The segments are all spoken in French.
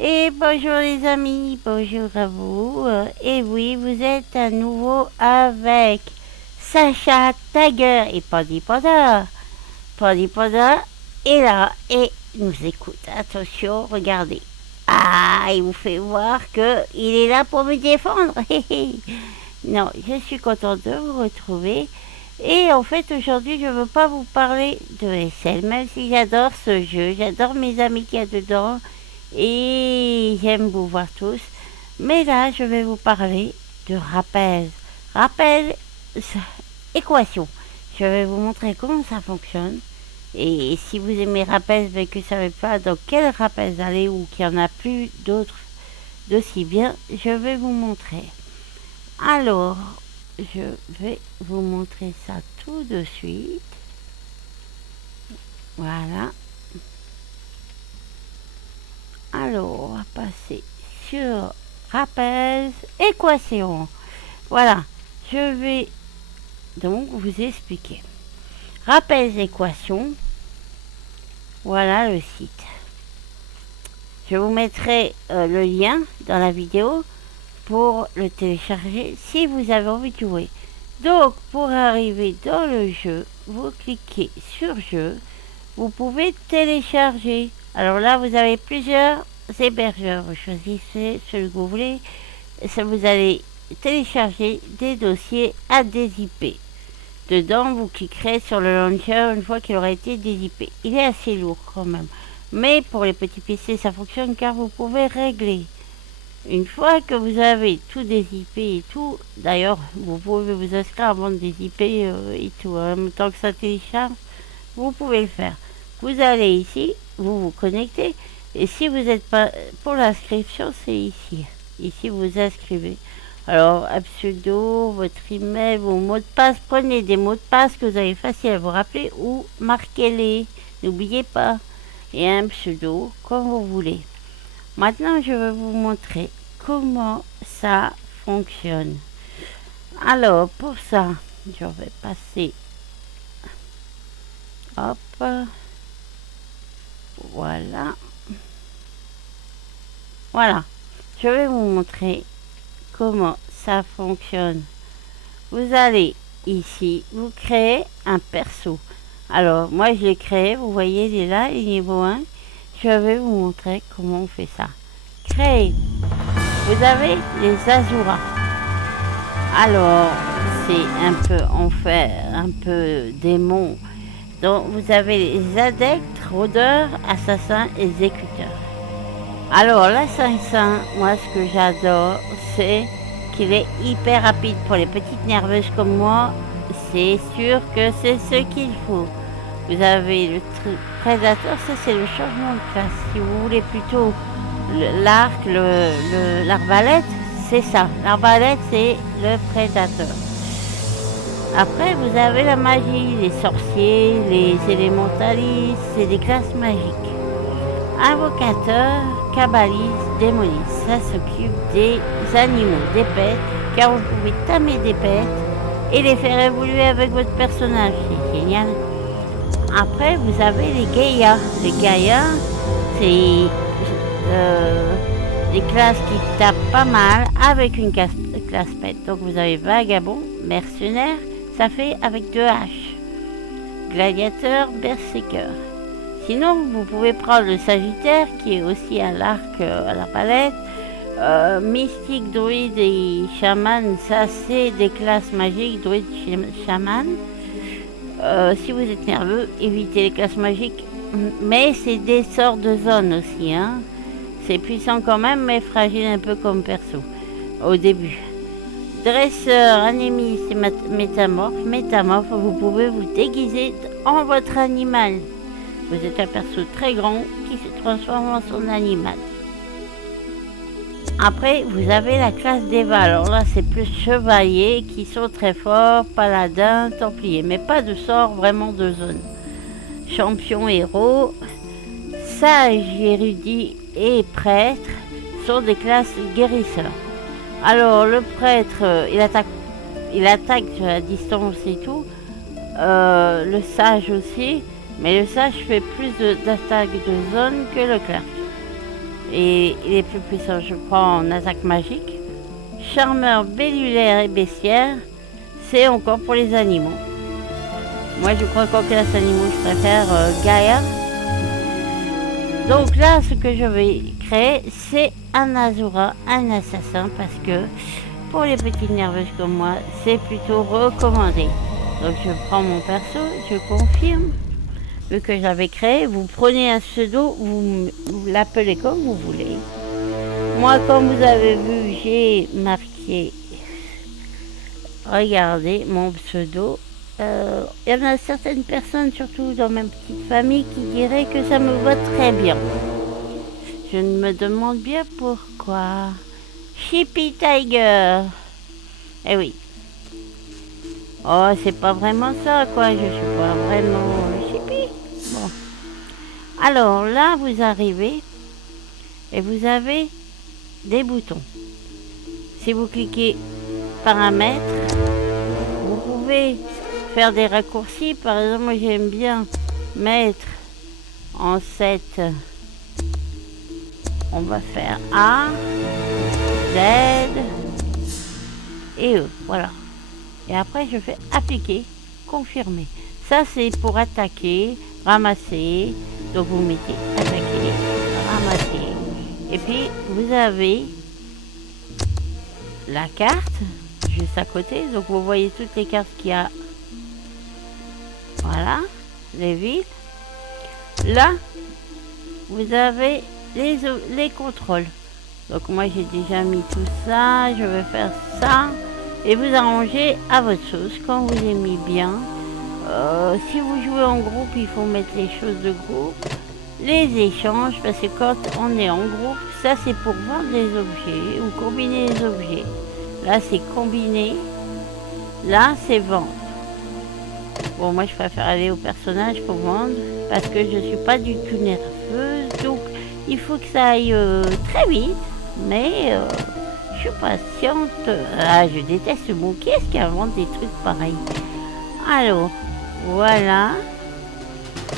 Et bonjour les amis, bonjour à vous. Et oui, vous êtes à nouveau avec Sacha Tiger et Paddy Panda. Paddy Panda est là et nous écoute. Attention, regardez. Ah, il vous fait voir que il est là pour me défendre. Non, je suis contente de vous retrouver. Et en fait, aujourd'hui, je ne veux pas vous parler de SL, même si j'adore ce jeu, j'adore mes amis qu'il y a dedans, et j'aime vous voir tous. Mais là, je vais vous parler de rappel. Rappel, équation. Je vais vous montrer comment ça fonctionne. Et si vous aimez rappel, mais que vous ne savez pas dans quel rappel aller ou qu'il n'y en a plus d'autres d'aussi bien, je vais vous montrer. Alors, je vais vous montrer ça tout de suite. Voilà. Alors, on va passer sur rappels, équation. Voilà, je vais donc vous expliquer. Rappels, équations. Voilà le site. Je vous mettrai le lien dans la vidéo pour le télécharger si vous avez envie de jouer. Donc, pour arriver dans le jeu, vous cliquez sur jeu. Vous pouvez télécharger. Alors là, vous avez plusieurs hébergeurs. Vous choisissez celui que vous voulez. Vous allez télécharger des dossiers à des IP. Dedans, vous cliquerez sur le launcher une fois qu'il aura été dézippé. Il est assez lourd quand même. Mais pour les petits PC, ça fonctionne car vous pouvez régler. Une fois que vous avez tout dézippé et tout, d'ailleurs, vous pouvez vous inscrire avant de dézipper et tout. En même temps que ça télécharge, vous pouvez le faire. Vous allez ici, vous vous connectez. Et si vous n'êtes pas pour l'inscription, c'est ici. Ici, vous vous inscrivez. Alors, un pseudo, votre email, vos mots de passe. Prenez des mots de passe que vous avez facile à vous rappeler ou marquez-les. N'oubliez pas. Et un pseudo, comme vous voulez. Maintenant, je vais vous montrer comment ça fonctionne. Alors, pour ça, je vais passer. Hop. Voilà. Voilà. Je vais vous montrer comment ça fonctionne. Vous allez ici, vous créez un perso. Alors, moi, je l'ai créé. Vous voyez, il est là, il est niveau 1. Je vais vous montrer comment on fait ça. Créer. Vous avez les Azura. Alors, c'est un peu, on fait un peu démon. Donc, vous avez les adeptes, rôdeurs, assassins, exécuteurs. Alors, l'assassin, moi, ce que j'adore, c'est qu'il est hyper rapide. Pour les petites nerveuses comme moi, c'est sûr que c'est ce qu'il faut. Vous avez le prédateur, ça c'est le changement de classe. Si vous voulez plutôt l'arc, l'arbalète, c'est ça. L'arbalète, c'est le prédateur. Après, vous avez la magie, les sorciers, les élémentalistes, c'est des classes magiques. Invocateur, kabbaliste, démoniste, ça s'occupe des animaux, des bêtes, car vous pouvez tamer des bêtes et les faire évoluer avec votre personnage. C'est génial. Après, vous avez les Gaïas. Les Gaïas, c'est des classes qui tapent pas mal avec une classe pète. Donc vous avez vagabond, mercenaire, ça fait avec 2 H. Gladiateur, berserker. Sinon, vous pouvez prendre le Sagittaire, qui est aussi à l'arc, à la palette. Mystique, druide et chaman, ça c'est des classes magiques, druide, chaman. Si vous êtes nerveux, évitez les classes magiques. Mais c'est des sorts de zone aussi. Hein. C'est puissant quand même, mais fragile un peu comme perso. Au début. Dresseur, anémiste et métamorphe. Métamorphe, vous pouvez vous déguiser en votre animal. Vous êtes un perso très grand qui se transforme en son animal. Après, vous avez la classe d'Eva. Alors là, c'est plus chevaliers qui sont très forts, paladins, templiers, mais pas de sort vraiment de zone. Champion, héros, sage, érudit et prêtre sont des classes guérisseurs. Alors, le prêtre, il attaque à distance et tout. Le sage aussi, mais le sage fait plus d'attaques de zone que le clerc. et les plus puissants, je prends Nazak Magique. Charmeur bellulaire et bestiaire, c'est encore pour les animaux. Moi, je crois qu'en classe animaux, je préfère Gaïa. Donc là, ce que je vais créer, c'est un Azura, un assassin, parce que pour les petites nerveuses comme moi, c'est plutôt recommandé. Donc je prends mon perso, je confirme, vu que j'avais créé, vous prenez un pseudo, vous l'appelez comme vous voulez. Moi, comme vous avez vu, j'ai marqué, regardez mon pseudo. Il y en a certaines personnes, surtout dans ma petite famille, qui diraient que ça me va très bien. Je me demande bien pourquoi. Chippy Tiger. Eh oui. Oh, c'est pas vraiment ça, quoi. Je suis pas vraiment Chippy. Bon. Alors là, vous arrivez et vous avez des boutons. Si vous cliquez paramètres, vous pouvez faire des raccourcis. Par exemple, moi j'aime bien mettre en 7. On va faire A, Z et E. Voilà. Et après, je fais appliquer, confirmer. Ça, c'est pour attaquer, ramasser. Donc, vous mettez attaquer, ramasser. Et puis, vous avez la carte juste à côté. Donc, vous voyez toutes les cartes qu'il y a. Voilà, les villes. Là, vous avez les contrôles. Donc, moi, j'ai déjà mis tout ça. Je vais faire ça. Et vous arrangez à votre sauce, quand vous aimez bien. Si vous jouez en groupe, il faut mettre les choses de groupe. Les échanges, parce que quand on est en groupe, ça c'est pour vendre les objets ou combiner les objets. Là c'est combiner, là c'est vendre. Bon, moi je préfère aller au personnage pour vendre, parce que je suis pas du tout nerveuse, donc il faut que ça aille très vite, mais je suis patiente. Ah, je déteste ce mot. Qui est-ce qui invente des trucs pareils? Alors, voilà.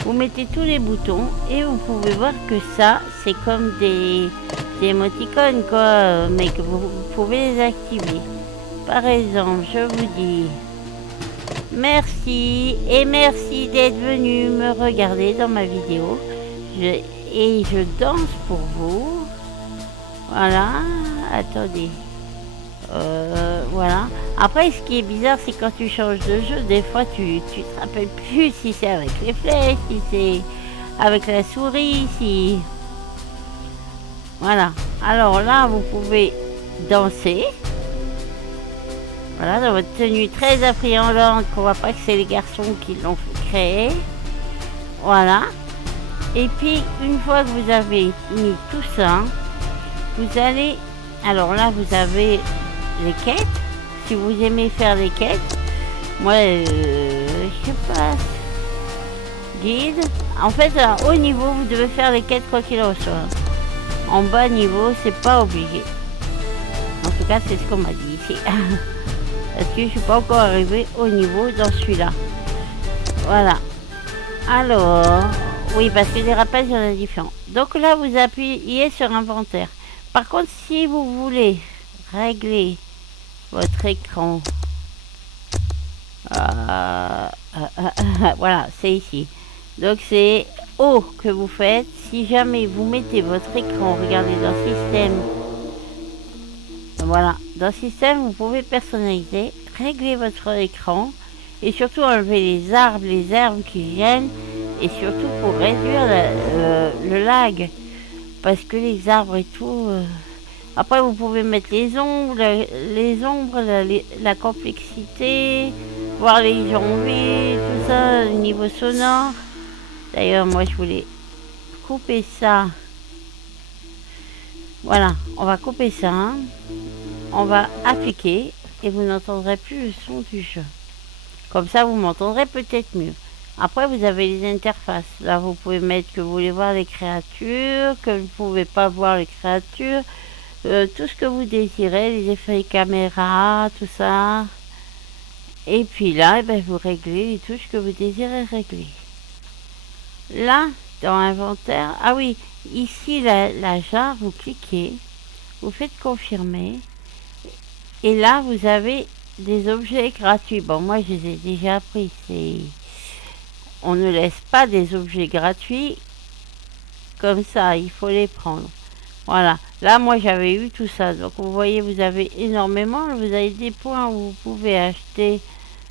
Vous mettez tous les boutons et vous pouvez voir que ça, c'est comme des émoticônes, quoi, mais que vous pouvez les activer. Par exemple, je vous dis merci et merci d'être venu me regarder dans ma vidéo. Et je danse pour vous. Voilà, attendez. Voilà. Après, ce qui est bizarre, c'est quand tu changes de jeu, des fois, tu te rappelles plus si c'est avec les flèches, si c'est avec la souris, si... Voilà. Alors là, vous pouvez danser. Voilà, dans votre tenue très affriolante, qu'on voit pas que c'est les garçons qui l'ont créé. Voilà. Et puis, une fois que vous avez mis tout ça, vous allez... Alors là, vous avez les quêtes. Si vous aimez faire les quêtes, moi, je sais pas. Guide. En fait, à haut niveau, vous devez faire les quêtes quoi qu'il en soit. En bas niveau, c'est pas obligé. En tout cas, c'est ce qu'on m'a dit ici. Parce que je suis pas encore arrivée au niveau dans celui-là. Voilà. Alors, oui, parce que les rappels, il y en a différents. Donc là, vous appuyez sur inventaire. Par contre, si vous voulez régler votre écran, voilà, c'est ici. Donc c'est haut que vous faites. Si jamais vous mettez votre écran, regardez dans système. Voilà, dans système, vous pouvez personnaliser, régler votre écran et surtout enlever les arbres, les herbes qui gênent et surtout pour réduire le lag. Parce que les arbres et tout... Après, vous pouvez mettre les ombres, la complexité, voir les envies, tout ça, le niveau sonore. D'ailleurs, moi, je voulais couper ça. Voilà, on va couper ça. Hein. On va appliquer et vous n'entendrez plus le son du jeu. Comme ça, vous m'entendrez peut-être mieux. Après, vous avez les interfaces. Là, vous pouvez mettre que vous voulez voir les créatures, que vous ne pouvez pas voir les créatures. Tout ce que vous désirez, les effets caméra, tout ça. Et puis là, eh ben, vous réglez les touches que vous désirez régler. Là, dans inventaire, ah oui, Ici, la jarre, vous cliquez, vous faites confirmer. Et là, vous avez des objets gratuits. Bon, moi, je les ai déjà pris. On ne laisse pas des objets gratuits comme ça. Il faut les prendre. Voilà. Là, moi, j'avais eu tout ça. Donc, vous voyez, vous avez énormément. Vous avez des points où vous pouvez acheter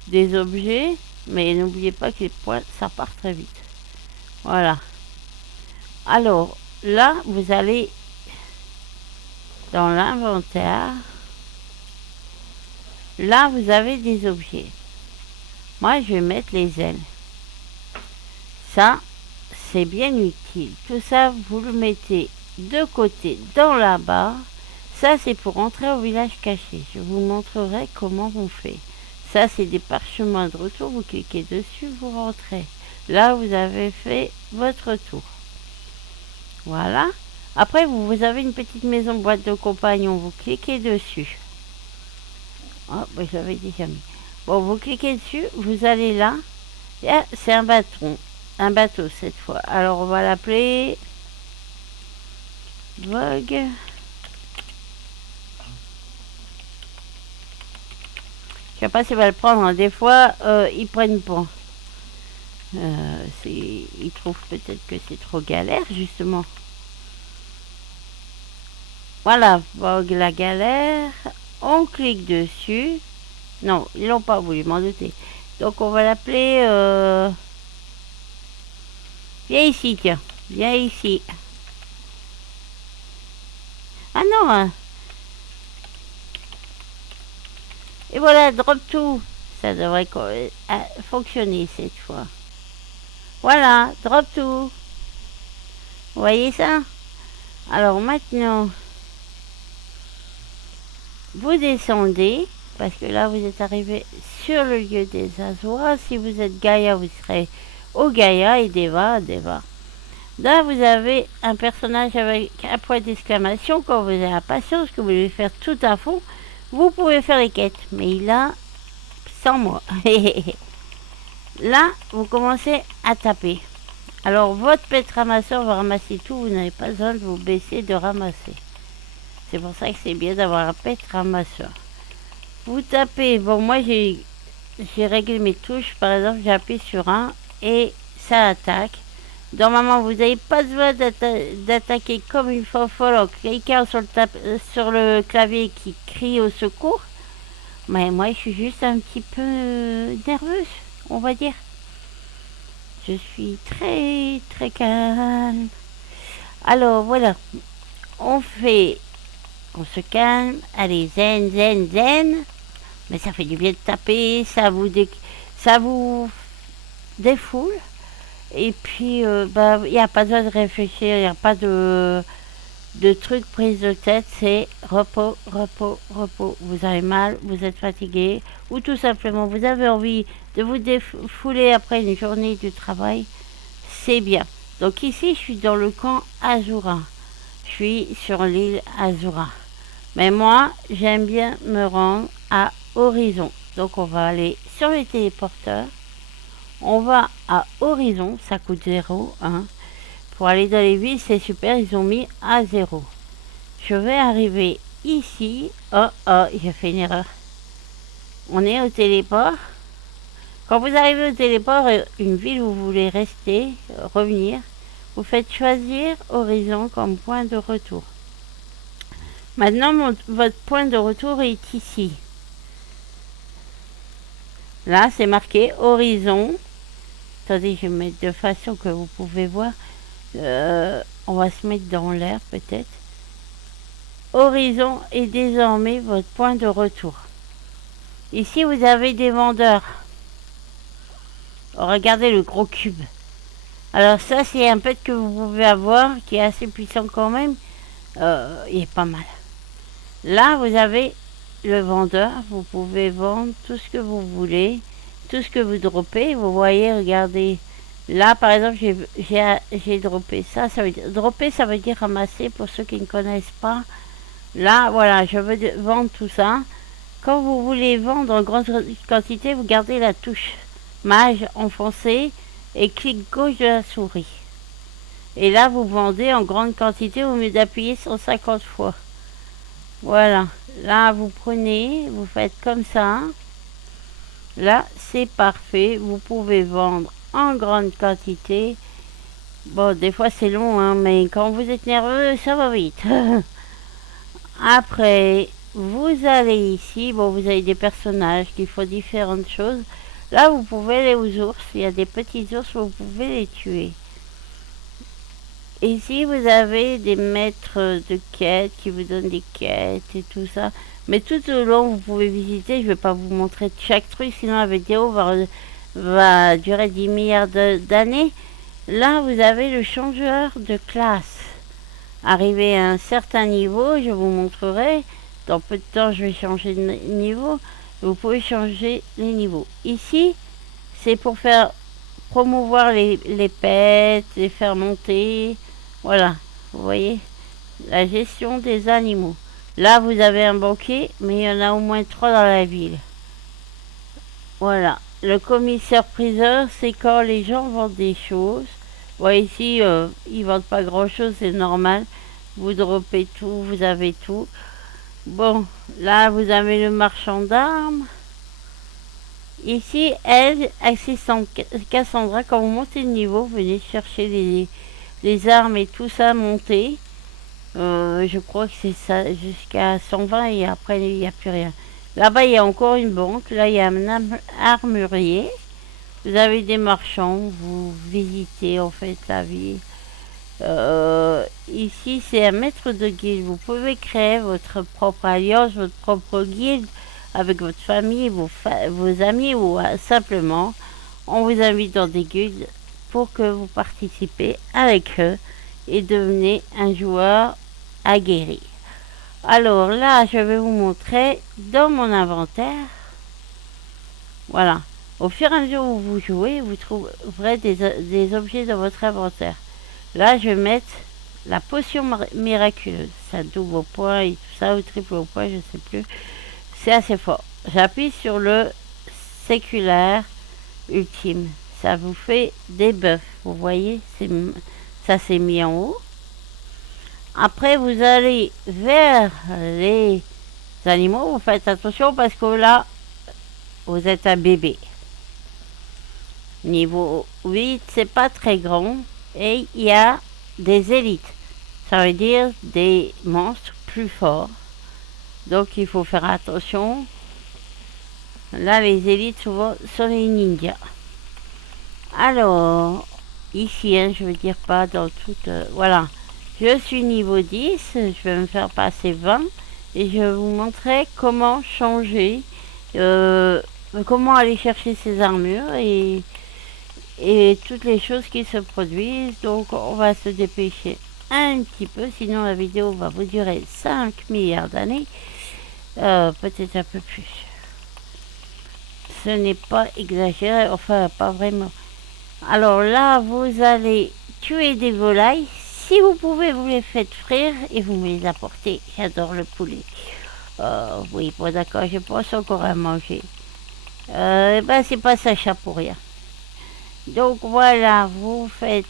des objets. Mais n'oubliez pas que les points, ça part très vite. Voilà. Alors, là, vous allez dans l'inventaire. Là, vous avez des objets. Moi, je vais mettre les ailes. Ça, c'est bien utile. Tout ça, vous le mettez de côté dans la barre. Ça, c'est pour entrer au village caché. Je vous montrerai comment on fait. Ça, c'est des parchemins de retour. Vous cliquez dessus, vous rentrez. Là, vous avez fait votre tour. Voilà. Après, vous avez une petite maison boîte de compagnon. Vous cliquez dessus. Oh, ben, je l'avais déjà mis. Bon, vous cliquez dessus, vous allez là. Ah, c'est un bâton. Un bateau cette fois. Alors, on va l'appeler Vogue. Je sais pas s'il va le prendre. Hein. Des fois, ils prennent pas. Ils trouvent peut-être que c'est trop galère, justement. Voilà, Vogue la galère. On clique dessus. Non, ils l'ont pas voulu, m'en douter. Donc, on va l'appeler... Viens ici, tiens. Viens ici. Ah non, hein. Et voilà, drop tout. Ça devrait fonctionner cette fois. Voilà, drop tout. Vous voyez ça? Alors maintenant, vous descendez, parce que là vous êtes arrivé sur le lieu des Azoras. Si vous êtes Gaïa, vous serez au Gaïa et Deva à Deva. Là, vous avez un personnage avec un point d'exclamation. Quand vous avez la patience, que vous voulez faire tout à fond, vous pouvez faire les quêtes. Mais il a sans moi. Là, vous commencez à taper. Alors, votre pet ramasseur va ramasser tout. Vous n'avez pas besoin de vous baisser de ramasser. C'est pour ça que c'est bien d'avoir un pet ramasseur. Vous tapez. Bon, moi, j'ai réglé mes touches. Par exemple, j'ai appuyé sur un et ça attaque. Normalement, vous n'avez pas besoin d'attaquer comme une folle en cliquant sur le clavier qui crie au secours. Mais moi, je suis juste un petit peu nerveuse, on va dire. Je suis très, très calme. Alors, voilà. On se calme. Allez, zen, zen, zen. Mais ça fait du bien de taper. Ça vous défoule. Et puis, il n'y a pas besoin de réfléchir. Il n'y a pas de trucs prise de tête. C'est repos, repos, repos. Vous avez mal, vous êtes fatigué. Ou tout simplement, vous avez envie de vous défouler après une journée de travail. C'est bien. Donc ici, je suis dans le camp Azura. Je suis sur l'île Azura. Mais moi, j'aime bien me rendre à Horizon. Donc on va aller sur les téléporteurs. On va à Horizon, ça coûte 0. Hein. Pour aller dans les villes, c'est super, ils ont mis à 0. Je vais arriver ici. Oh, j'ai fait une erreur. On est au téléport. Quand vous arrivez au téléport, une ville où vous voulez rester, revenir, vous faites choisir Horizon comme point de retour. Maintenant, votre point de retour est ici. Là, c'est marqué Horizon. Attendez, je vais mettre de façon que vous pouvez voir. On va se mettre dans l'air peut-être. Horizon est désormais votre point de retour. Ici, vous avez des vendeurs. Regardez le gros cube. Alors ça, c'est un pet que vous pouvez avoir, qui est assez puissant quand même. Il est pas mal. Là, vous avez le vendeur. Vous pouvez vendre tout ce que vous voulez. Tout ce que vous droppez. Vous voyez, regardez. Là, par exemple, j'ai droppé ça. Dropper, ça veut dire ramasser pour ceux qui ne connaissent pas. Là, voilà, je veux vendre tout ça. Quand vous voulez vendre en grande quantité, vous gardez la touche mage enfoncée et clic gauche de la souris. Et là, vous vendez en grande quantité au lieu d'appuyer sur 50 fois. Voilà. Là, vous prenez, vous faites comme ça. Là, c'est parfait. Vous pouvez vendre en grande quantité. Bon, des fois, c'est long, hein, mais quand vous êtes nerveux, ça va vite. Après, vous allez ici. Bon, vous avez des personnages qui font différentes choses. Là, vous pouvez aller aux ours. Il y a des petits ours, vous pouvez les tuer. Ici, vous avez des maîtres de quêtes qui vous donnent des quêtes et tout ça. Mais tout au long, vous pouvez visiter. Je ne vais pas vous montrer chaque truc, sinon la vidéo va durer 10 milliards d'années. Là, vous avez le changeur de classe. Arrivé à un certain niveau, je vous montrerai. Dans peu de temps, je vais changer de niveau. Vous pouvez changer les niveaux. Ici, c'est pour faire promouvoir les pets, les faire monter. Voilà, vous voyez, la gestion des animaux. Là, vous avez un banquier, mais il y en a au moins 3 dans la ville. Voilà, le commissaire-priseur, c'est quand les gens vendent des choses. Bon, ici, ils vendent pas grand-chose, c'est normal. Vous droppez tout, vous avez tout. Bon, là, vous avez le marchand d'armes. Ici, elle, assistante Cassandra, quand vous montez le niveau, venez chercher les armes et tout ça monté. Je crois que c'est ça, jusqu'à 120 et après, il n'y a plus rien. Là-bas, il y a encore une banque. Là, il y a un armurier. Vous avez des marchands. Vous visitez, en fait, la ville. Ici, c'est un maître de guilde. Vous pouvez créer votre propre alliance, votre propre guilde avec votre famille, vos amis ou simplement, on vous invite dans des guildes pour que vous participez avec eux et devenez un joueur aguerri. Alors là, je vais vous montrer dans mon inventaire. Voilà. Au fur et à mesure où vous jouez, vous trouverez des objets dans votre inventaire. Là, je vais mettre la potion miraculeuse. Ça double au point et tout ça, ou triple au point, je ne sais plus. C'est assez fort. J'appuie sur le séculaire ultime. Ça vous fait des buffs. Vous voyez, ça s'est mis en haut. Après, vous allez vers les animaux. Vous faites attention parce que là, vous êtes un bébé. Niveau 8, c'est pas très grand. Et il y a des élites. Ça veut dire des monstres plus forts. Donc il faut faire attention. Là, les élites souvent sont les ninjas. Alors, ici, hein, je veux dire pas dans toute... voilà. Je suis niveau 10. Je vais me faire passer 20. Et je vais vous montrer comment changer. Comment aller chercher ces armures. Et toutes les choses qui se produisent. Donc, on va se dépêcher un petit peu. Sinon, la vidéo va vous durer 5 milliards d'années. Peut-être un peu plus. Ce n'est pas exagéré, enfin pas vraiment. Alors là, vous allez tuer des volailles. Si vous pouvez, vous les faites frire et vous me les apportez. J'adore le poulet. Oui, bon d'accord, je pense encore à manger. Ben c'est pas Sacha pour rien. Donc voilà, vous faites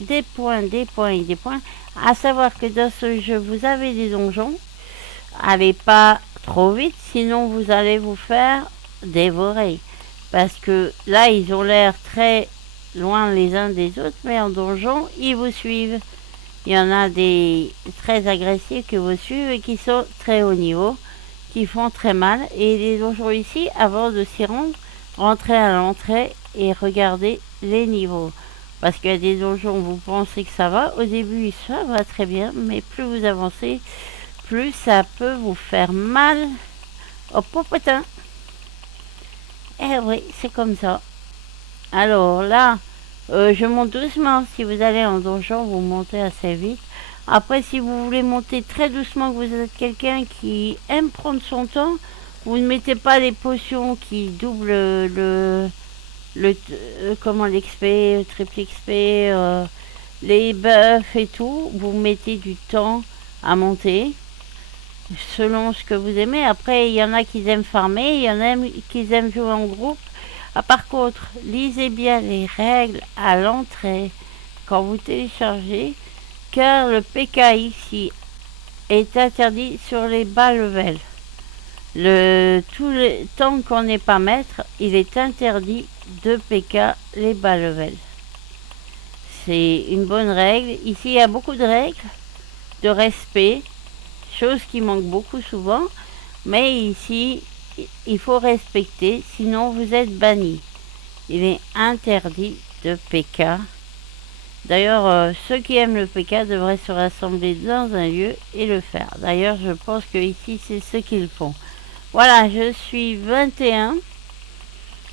des points, des points et des points. À savoir que dans ce jeu, vous avez des donjons. Allez pas trop vite, sinon vous allez vous faire dévorer. Parce que là, ils ont l'air très loin les uns des autres, mais en donjon, ils vous suivent. Il y en a des très agressifs qui vous suivent et qui sont très haut niveau, qui font très mal. Et les donjons ici, avant de s'y rendre, rentrez à l'entrée et regardez les niveaux. Parce qu'il y a des donjons, vous pensez que ça va. Au début, ça va très bien, mais plus vous avancez, plus ça peut vous faire mal au popotin. Eh oui, c'est comme ça. Alors là, je monte doucement. Si vous allez en donjon, vous montez assez vite. Après, si vous voulez monter très doucement, que vous êtes quelqu'un qui aime prendre son temps, vous ne mettez pas les potions qui doublent comment l'XP, triple XP, les buffs et tout. Vous mettez du temps à monter selon ce que vous aimez. Après, il y en a qui aiment farmer, il y en a qui aiment jouer en groupe. Ah, par contre, lisez bien les règles à l'entrée quand vous téléchargez, car le PK ici est interdit sur les bas levels. Tout le temps qu'on n'est pas maître, il est interdit de PK les bas levels. C'est une bonne règle. Ici, il y a beaucoup de règles de respect, chose qui manque beaucoup souvent. Mais ici, il faut respecter, sinon vous êtes banni. Il est interdit de PK. D'ailleurs, ceux qui aiment le PK devraient se rassembler dans un lieu et le faire. D'ailleurs, je pense que ici, c'est ce qu'ils font. Voilà, je suis 21.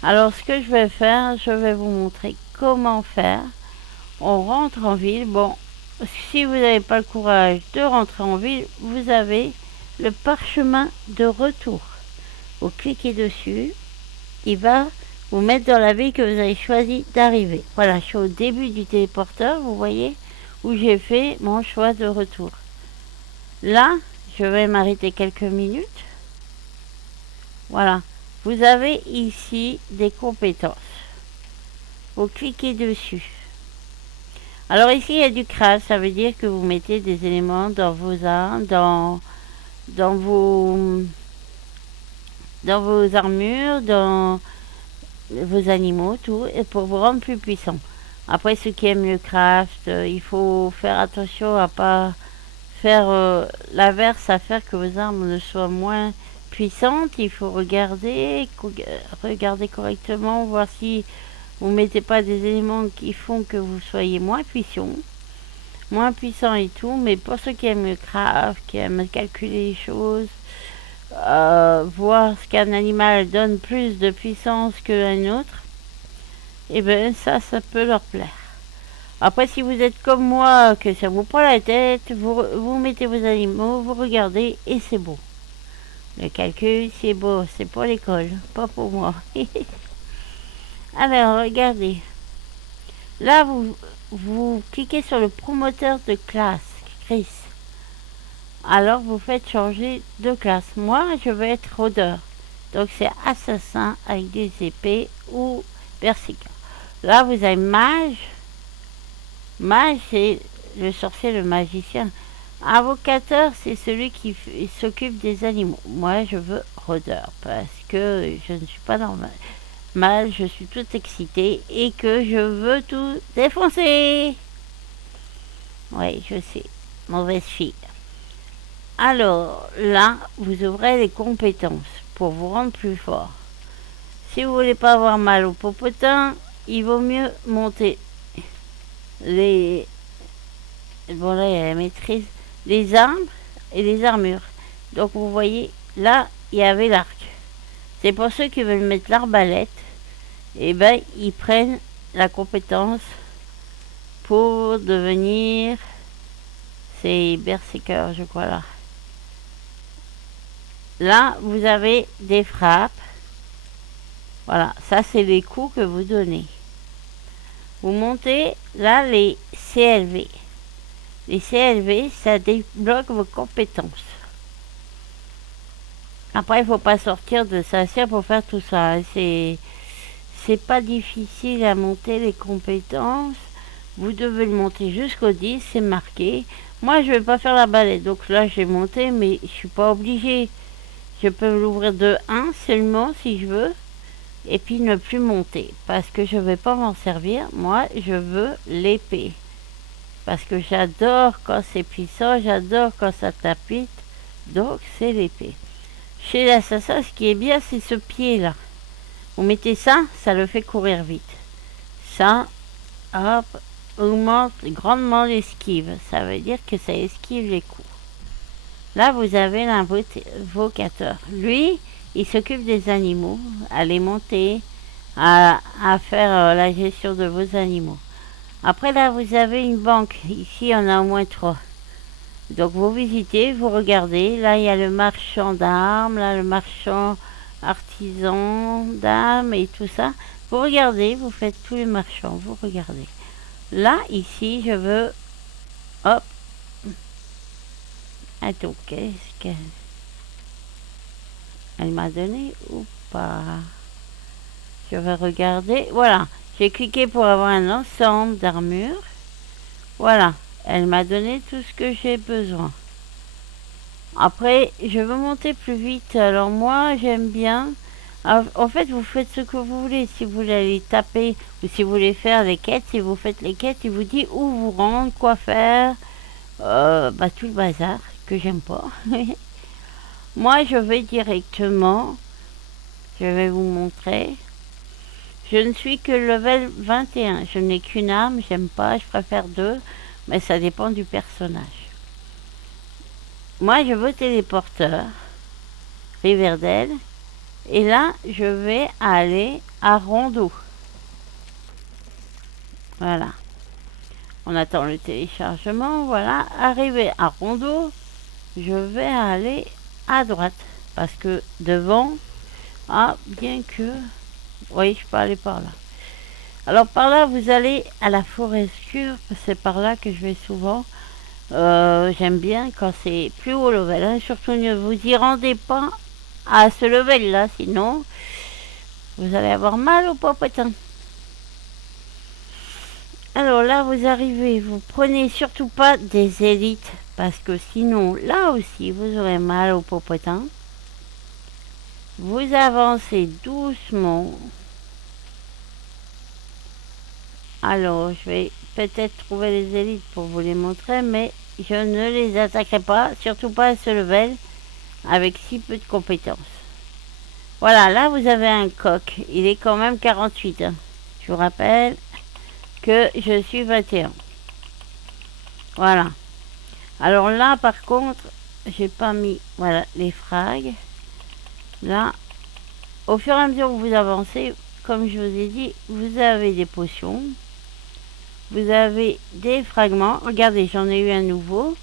Alors, ce que je vais faire, je vais vous montrer comment faire. On rentre en ville. Bon, si vous n'avez pas le courage de rentrer en ville, vous avez le parchemin de retour. Vous cliquez dessus, il va vous mettre dans la ville que vous avez choisi d'arriver. Voilà, je suis au début du téléporteur, vous voyez, où j'ai fait mon choix de retour. Là, je vais m'arrêter quelques minutes. Voilà, vous avez ici des compétences. Vous cliquez dessus. Alors ici, il y a du craft, ça veut dire que vous mettez des éléments dans vos armes, dans vos armures, dans vos animaux, tout, et pour vous rendre plus puissant. Après, ceux qui aiment le craft, il faut faire attention à pas faire l'inverse, à faire que vos armes ne soient moins puissantes. Il faut regarder correctement, voir si vous ne mettez pas des éléments qui font que vous soyez moins puissant et tout. Mais pour ceux qui aiment le craft, qui aiment calculer les choses, voir ce qu'un animal donne plus de puissance qu'un autre, et bien ça peut leur plaire. Après, si vous êtes comme moi, que ça vous prend la tête, vous mettez vos animaux, vous regardez et c'est beau. Le calcul, c'est beau, c'est pour l'école, pas pour moi. Alors, regardez. Là, vous cliquez sur le promoteur de classe, Chris. Alors, vous faites changer de classe. Moi, je veux être rôdeur. Donc, c'est assassin avec des épées ou berserker. Là, vous avez mage. Mage, c'est le sorcier, le magicien. Invocateur, c'est celui qui s'occupe des animaux. Moi, je veux rôdeur parce que je ne suis pas normal. Je suis toute excitée et que je veux tout défoncer. Oui, je sais. Mauvaise fille. Alors, là, vous ouvrez les compétences pour vous rendre plus fort. Si vous voulez pas avoir mal au popotin, il vaut mieux monter les... Bon, là, il y a la maîtrise. Les armes et les armures. Donc, vous voyez, là, il y avait l'arc. C'est pour ceux qui veulent mettre l'arbalète. Et ben, ils prennent la compétence pour devenir... C'est berserker, je crois, là. Là, vous avez des frappes. Voilà, ça, c'est les coups que vous donnez. Vous montez, là, les CLV. Les CLV, ça débloque vos compétences. Après, il ne faut pas sortir de sa serre pour faire tout ça. C'est pas difficile à monter les compétences. Vous devez le monter jusqu'au 10, c'est marqué. Moi, je ne vais pas faire la balai. Donc là, j'ai monté, mais je ne suis pas obligée. Je peux l'ouvrir de 1 seulement si je veux. Et puis ne plus monter. Parce que je ne vais pas m'en servir. Moi, je veux l'épée. Parce que j'adore quand c'est puissant. J'adore quand ça tapite. Donc, c'est l'épée. Chez l'assassin, ce qui est bien, c'est ce pied-là. Vous mettez ça, ça le fait courir vite. Ça, hop, augmente grandement l'esquive. Ça veut dire que ça esquive les coups. Là, vous avez l'invocateur. Lui, il s'occupe des animaux, à les monter, à faire la gestion de vos animaux. Après, là, vous avez une banque. Ici, il y en a au moins 3. Donc, vous visitez, vous regardez. Là, il y a le marchand d'armes, là, le marchand artisan d'armes et tout ça. Vous regardez, vous faites tous les marchands, vous regardez. Là, ici, je veux... Hop. Attends, qu'est-ce qu'elle m'a donné ou pas? Je vais regarder. Voilà. J'ai cliqué pour avoir un ensemble d'armure. Voilà. Elle m'a donné tout ce que j'ai besoin. Après, je veux monter plus vite. Alors moi, j'aime bien. Alors, en fait, vous faites ce que vous voulez. Si vous voulez aller taper ou si vous voulez faire les quêtes, si vous faites les quêtes, il vous dit où vous rendre, quoi faire. Tout le bazar que j'aime pas. Moi, je vais directement. Je vais vous montrer. Je ne suis que level 21. Je n'ai qu'une arme. J'aime pas. Je préfère deux. Mais ça dépend du personnage. Moi, je veux téléporteur. Riverdale. Et là, je vais aller à Rondeau. Voilà. On attend le téléchargement. Voilà. Arrivé à Rondeau, je vais aller à droite. Parce que devant, bien que... Oui, je peux aller par là. Alors par là, vous allez à la forêt obscure. C'est par là que je vais souvent. J'aime bien quand c'est plus haut level. Hein. Surtout ne vous y rendez pas à ce level là. Sinon, vous allez avoir mal au popotin. Alors là, vous arrivez. Vous prenez surtout pas des élites. Parce que sinon, là aussi, vous aurez mal au popotin. Vous avancez doucement. Alors, je vais peut-être trouver les élites pour vous les montrer, mais je ne les attaquerai pas, surtout pas à ce level, avec si peu de compétences. Voilà, là vous avez un coq, il est quand même 48. Hein. Je vous rappelle que je suis 21. Voilà. Alors là, par contre, j'ai pas mis, voilà, les frags. Là, au fur et à mesure que vous avancez, comme je vous ai dit, vous avez des potions. Vous avez des fragments. Regardez, j'en ai eu un nouveau.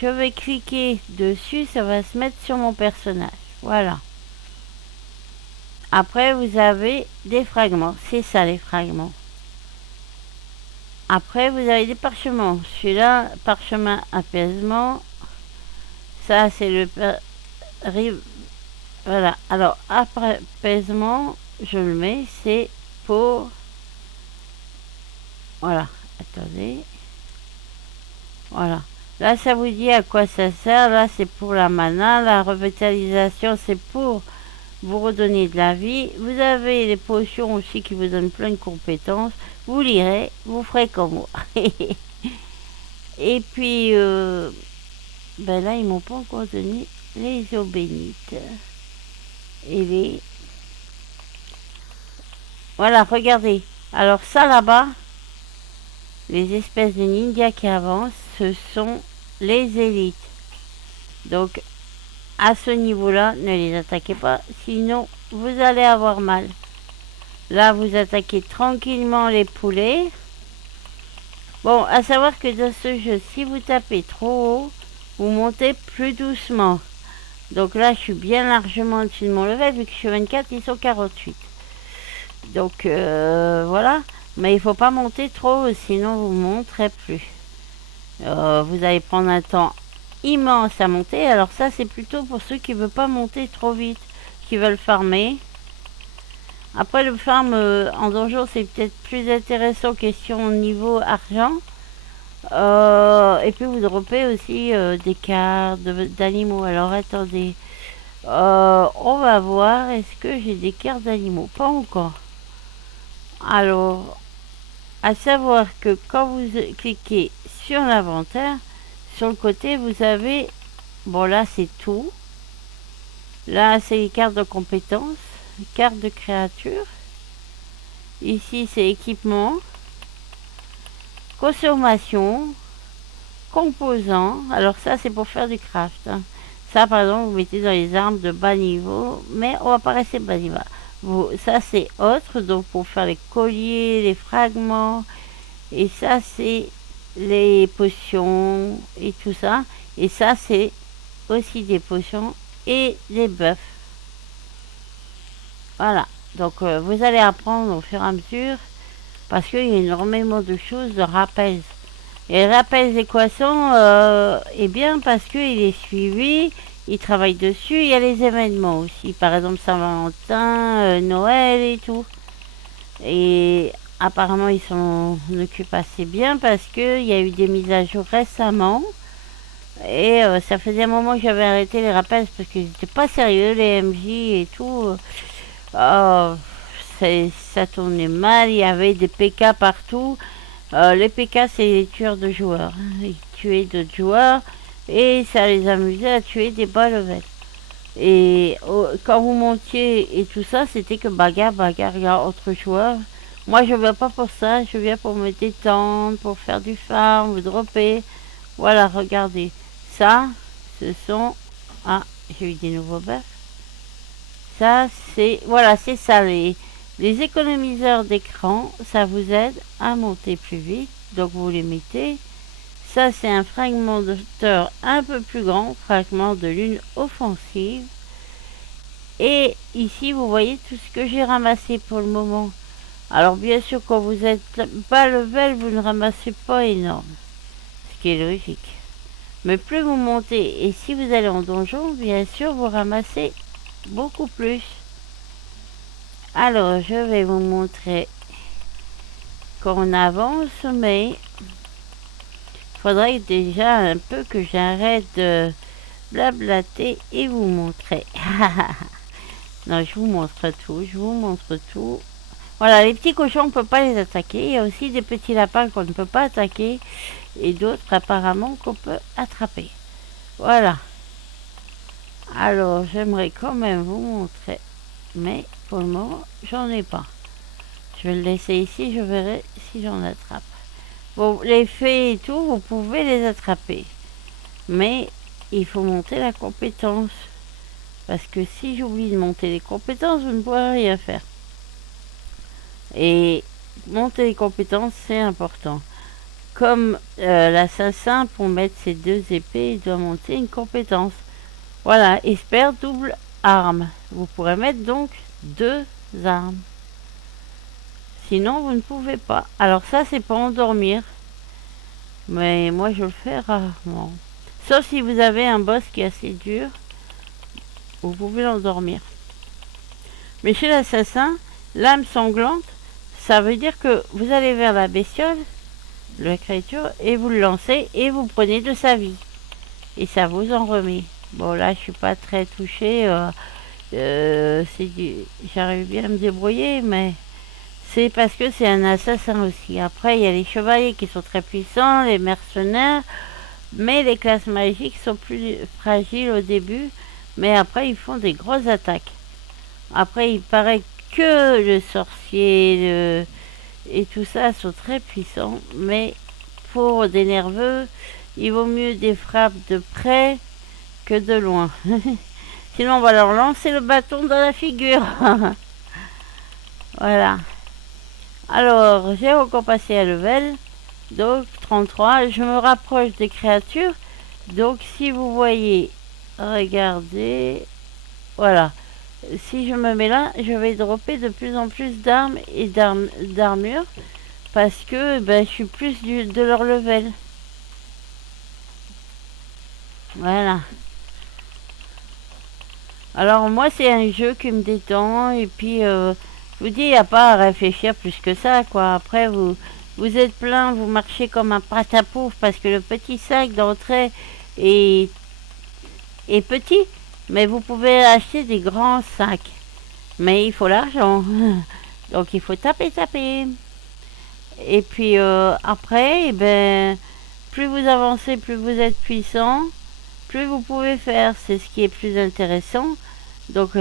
Je vais cliquer dessus, ça va se mettre sur mon personnage. Voilà. Après, vous avez des fragments. C'est ça, les fragments. Après, vous avez des parchemins. Celui-là, parchemin apaisement. Ça, c'est le... Voilà. Alors, après apaisement, je le mets. C'est pour... Voilà. Attendez. Voilà. Là, ça vous dit à quoi ça sert. Là, c'est pour la mana. La revitalisation, c'est pour vous redonner de la vie. Vous avez les potions aussi qui vous donnent plein de compétences. Vous lirez, vous ferez comme moi. Et puis, là, ils m'ont pas encore donné les eaux bénites. Et les... Voilà, regardez. Alors ça, là-bas, les espèces de ninjas qui avancent, ce sont les élites. Donc, à ce niveau-là, ne les attaquez pas, sinon vous allez avoir mal. Là, vous attaquez tranquillement les poulets. Bon, à savoir que dans ce jeu, si vous tapez trop haut, vous montez plus doucement. Donc là, je suis bien largement au-dessus de mon level, vu que je suis 24, ils sont 48. Donc, voilà. Mais il ne faut pas monter trop haut, sinon vous ne monterez plus. Vous allez prendre un temps immense à monter. Alors ça, c'est plutôt pour ceux qui ne veulent pas monter trop vite, qui veulent farmer. Après, le farm en donjon, c'est peut-être plus intéressant question niveau argent. Et puis, vous droppez aussi des cartes d'animaux. Alors, attendez. On va voir. Est-ce que j'ai des cartes d'animaux? Pas encore. Alors, à savoir que quand vous cliquez sur l'inventaire, sur le côté, vous avez... Bon, là, c'est tout. Là, c'est les cartes de compétences. Carte de créature. Ici, c'est équipement. Consommation. Composants. Alors ça, c'est pour faire du craft. Hein. Ça, par exemple, vous mettez dans les armes de bas niveau. Mais on va pas rester bas niveau. Ça, c'est autre. Donc, pour faire les colliers, les fragments. Et ça, c'est les potions et tout ça. Et ça, c'est aussi des potions et des buffs. Voilà. Donc, vous allez apprendre au fur et à mesure parce qu'il y a énormément de choses de rappels. Et le rappel des poissons est bien parce qu'il est suivi, il travaille dessus. Il y a les événements aussi, par exemple Saint-Valentin, Noël et tout. Et apparemment, ils s'en occupent assez bien parce qu'il y a eu des mises à jour récemment. Et ça faisait un moment que j'avais arrêté les rappels parce qu'ils n'étaient pas sérieux, les MJ et tout. Oh, ça tournait mal, il y avait des PK partout. Les PK, c'est les tueurs de joueurs. Ils tuaient d'autres joueurs et ça les amusait à tuer des bas level. Et quand vous montiez et tout ça, c'était que bagarre, entre joueurs. Moi, je viens pas pour ça, je viens pour me détendre, pour faire du farm, vous dropper. Voilà, regardez. Ça, ce sont... Ah, j'ai eu des nouveaux buffs. Ça, c'est... Voilà, c'est ça, les économiseurs d'écran. Ça vous aide à monter plus vite. Donc, vous les mettez. Ça, c'est un fragmentateur un peu plus grand, fragment de lune offensive. Et ici, vous voyez tout ce que j'ai ramassé pour le moment. Alors, bien sûr, quand vous êtes bas level, vous ne ramassez pas énorme. Ce qui est logique. Mais plus vous montez, et si vous allez en donjon, bien sûr, vous ramassez beaucoup plus. Alors, je vais vous montrer qu'on avance, mais il faudrait déjà un peu que j'arrête de blablater et vous montrer. Non, je vous montre tout, je vous montre tout. Voilà, les petits cochons, on ne peut pas les attaquer. Il y a aussi des petits lapins qu'on ne peut pas attaquer. Et d'autres, apparemment, qu'on peut attraper. Voilà. Alors, j'aimerais quand même vous montrer. Mais, pour le moment, j'en ai pas. Je vais le laisser ici, je verrai si j'en attrape. Bon, les fées et tout, vous pouvez les attraper. Mais, il faut monter la compétence. Parce que si j'oublie de monter les compétences, vous ne pourrez rien faire. Et monter les compétences, c'est important. Comme l'assassin, pour mettre ses deux épées, il doit monter une compétence. Voilà, expert double arme. Vous pourrez mettre donc deux armes. Sinon, vous ne pouvez pas. Alors ça, c'est pour endormir. Mais moi, je le fais rarement. Sauf si vous avez un boss qui est assez dur. Vous pouvez l'endormir. Mais chez l'assassin, l'âme sanglante, ça veut dire que vous allez vers la bestiole, la créature, et vous le lancez et vous prenez de sa vie. Et ça vous en remet. Bon, là, je suis pas très touchée. J'arrive bien à me débrouiller, mais c'est parce que c'est un assassin aussi. Après, il y a les chevaliers qui sont très puissants, les mercenaires, mais les classes magiques sont plus fragiles au début, mais après, ils font des grosses attaques. Après, il paraît que le sorcier et tout ça sont très puissants, mais pour des nerveux, il vaut mieux des frappes de près que de loin. Sinon, on va leur lancer le bâton dans la figure. Voilà. Alors, j'ai encore passé à level. Donc, 33. Je me rapproche des créatures. Donc, si vous voyez, regardez. Voilà. Si je me mets là, je vais dropper de plus en plus d'armes et d'armure. Parce que ben, je suis plus de leur level. Voilà. Alors moi c'est un jeu qui me détend et puis je vous dis il n'y a pas à réfléchir plus que ça quoi. Après vous êtes plein, vous marchez comme un patapouf parce que le petit sac d'entrée est, est petit, mais vous pouvez acheter des grands sacs. Mais il faut l'argent. Donc il faut taper. Et puis après, eh ben, plus vous avancez, plus vous êtes puissant, plus vous pouvez faire. C'est ce qui est plus intéressant. Donc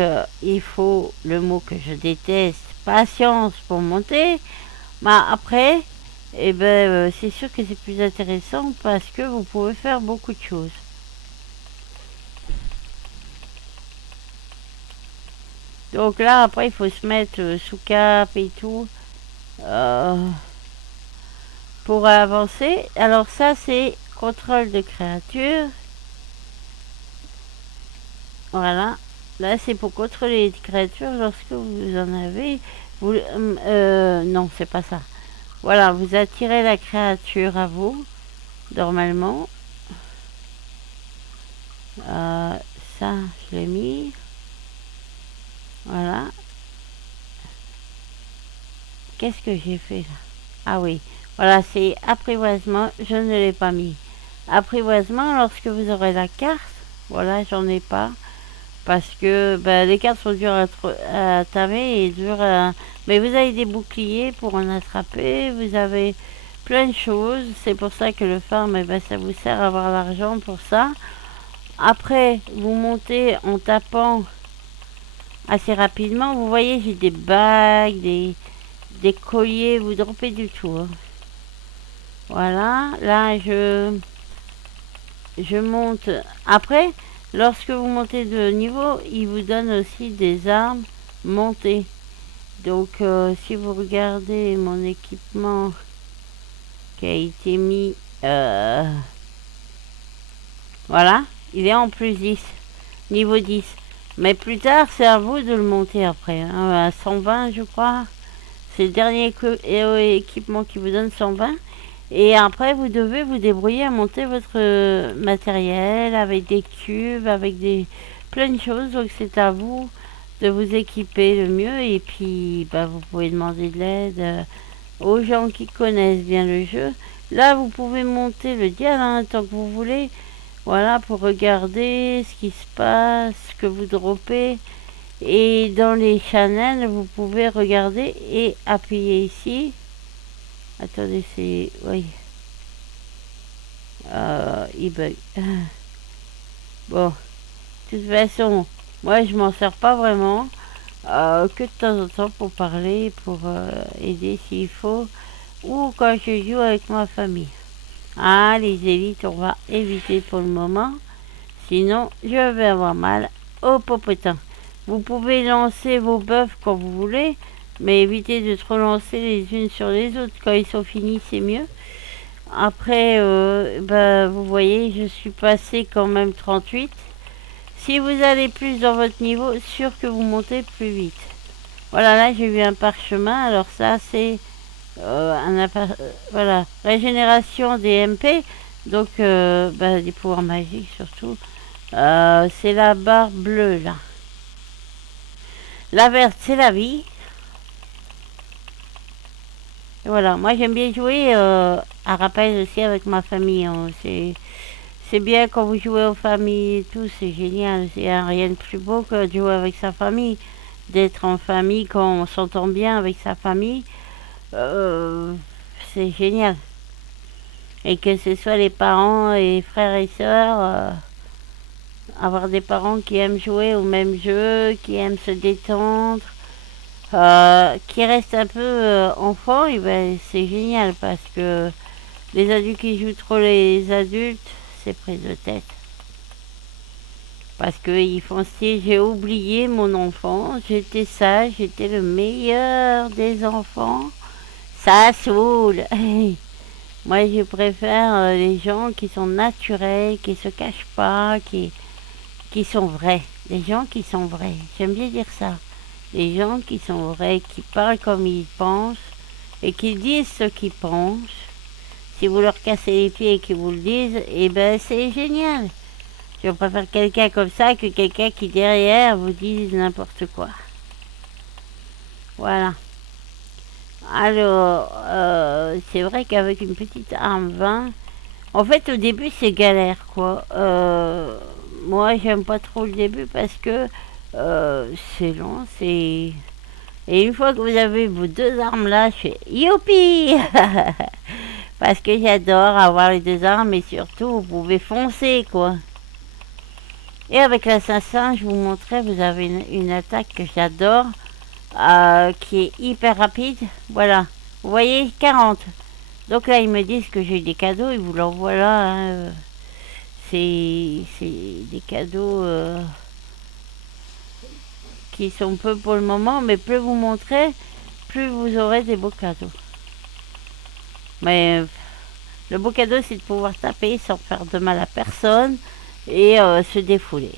il faut le mot que je déteste, patience pour monter. Mais après, eh ben, c'est sûr que c'est plus intéressant parce que vous pouvez faire beaucoup de choses. Donc là, après, il faut se mettre sous cap et tout euh, pour avancer. Alors ça, c'est contrôle de créature. Voilà. Là, c'est pour contrôler les créatures lorsque vous en avez. Non, c'est pas ça. Voilà, vous attirez la créature à vous, normalement. Euh, Ça, je l'ai mis. Voilà. qu'est-ce que j'ai fait là? Ah oui, voilà, c'est apprivoisement, je ne l'ai pas mis. Apprivoisement, lorsque vous aurez la carte, voilà, j'en ai pas. Parce que ben, les cartes sont dures à tamer et dures à... Mais vous avez des boucliers pour en attraper, vous avez plein de choses. C'est pour ça que le farm, eh ben, ça vous sert à avoir l'argent pour ça. Après, vous montez en tapant assez rapidement. Vous voyez, j'ai des bagues, des colliers, vous droppez du tout, hein. Voilà, là, je monte. Après, lorsque vous montez de niveau, il vous donne aussi des armes montées. Donc, si vous regardez mon équipement qui a été mis, voilà, il est en plus 10, niveau 10. Mais plus tard, c'est à vous de le monter après, hein, à 120, je crois. C'est le dernier équipement qui vous donne 120. Et après, vous devez vous débrouiller à monter votre matériel avec des cubes, avec plein de choses. Donc, c'est à vous de vous équiper le mieux. Et puis, bah, vous pouvez demander de l'aide aux gens qui connaissent bien le jeu. Là, vous pouvez monter le dial tant que vous voulez. Voilà, pour regarder ce qui se passe, ce que vous droppez. Et dans les channels, vous pouvez regarder et appuyer ici. Attendez, c'est... Oui. Il bug. Bon, de toute façon, moi je m'en sers pas vraiment. Que de temps en temps pour parler, pour aider s'il faut. Ou quand je joue avec ma famille. Ah, les élites, on va éviter pour le moment. Sinon, je vais avoir mal au popotin. Vous pouvez lancer vos bœufs quand vous voulez, mais évitez de trop lancer les unes sur les autres. Quand ils sont finis, c'est mieux. Après, bah, vous voyez, je suis passé quand même 38. Si vous allez plus dans votre niveau, sûr que vous montez plus vite. Voilà, là j'ai eu un parchemin. Alors ça, c'est voilà, régénération des MP. Donc, bah, des pouvoirs magiques surtout. C'est la barre bleue là. La verte, c'est la vie. Et voilà, moi j'aime bien jouer à rappel aussi avec ma famille, hein. C'est bien quand vous jouez en famille et tout, c'est génial. Il n'y a rien de plus beau que de jouer avec sa famille. D'être en famille quand on s'entend bien avec sa famille. C'est génial. Et que ce soit les parents et frères et sœurs, avoir des parents qui aiment jouer au même jeu, qui aiment se détendre, qui restent un peu enfants, et ben, c'est génial parce que les adultes qui jouent trop les adultes, c'est prise de tête. Parce qu'ils font style, j'ai oublié mon enfant, j'étais sage, j'étais le meilleur des enfants. Ça saoule. Moi, je préfère les gens qui sont naturels, qui se cachent pas, qui sont vrais. Les gens qui sont vrais. J'aime bien dire ça. Les gens qui sont vrais, qui parlent comme ils pensent et qui disent ce qu'ils pensent. Si vous leur cassez les pieds et qu'ils vous le disent, eh ben c'est génial. Je préfère quelqu'un comme ça que quelqu'un qui derrière vous dise n'importe quoi. Voilà. Alors, c'est vrai qu'avec une petite arme 20, en fait au début c'est galère quoi. Moi j'aime pas trop le début parce que c'est long, c'est... Et une fois que vous avez vos deux armes là, je fais youpi. Parce que j'adore avoir les deux armes et surtout vous pouvez foncer quoi. Et avec l'assassin, je vous montrais, vous avez une attaque que j'adore, qui est hyper rapide. Voilà, vous voyez, 40. Donc là, ils me disent que j'ai des cadeaux, ils vous l'envoient là, hein. C'est des cadeaux qui sont peu pour le moment, mais plus vous montrez, plus vous aurez des beaux cadeaux. Mais le beau cadeau, c'est de pouvoir taper sans faire de mal à personne et se défouler.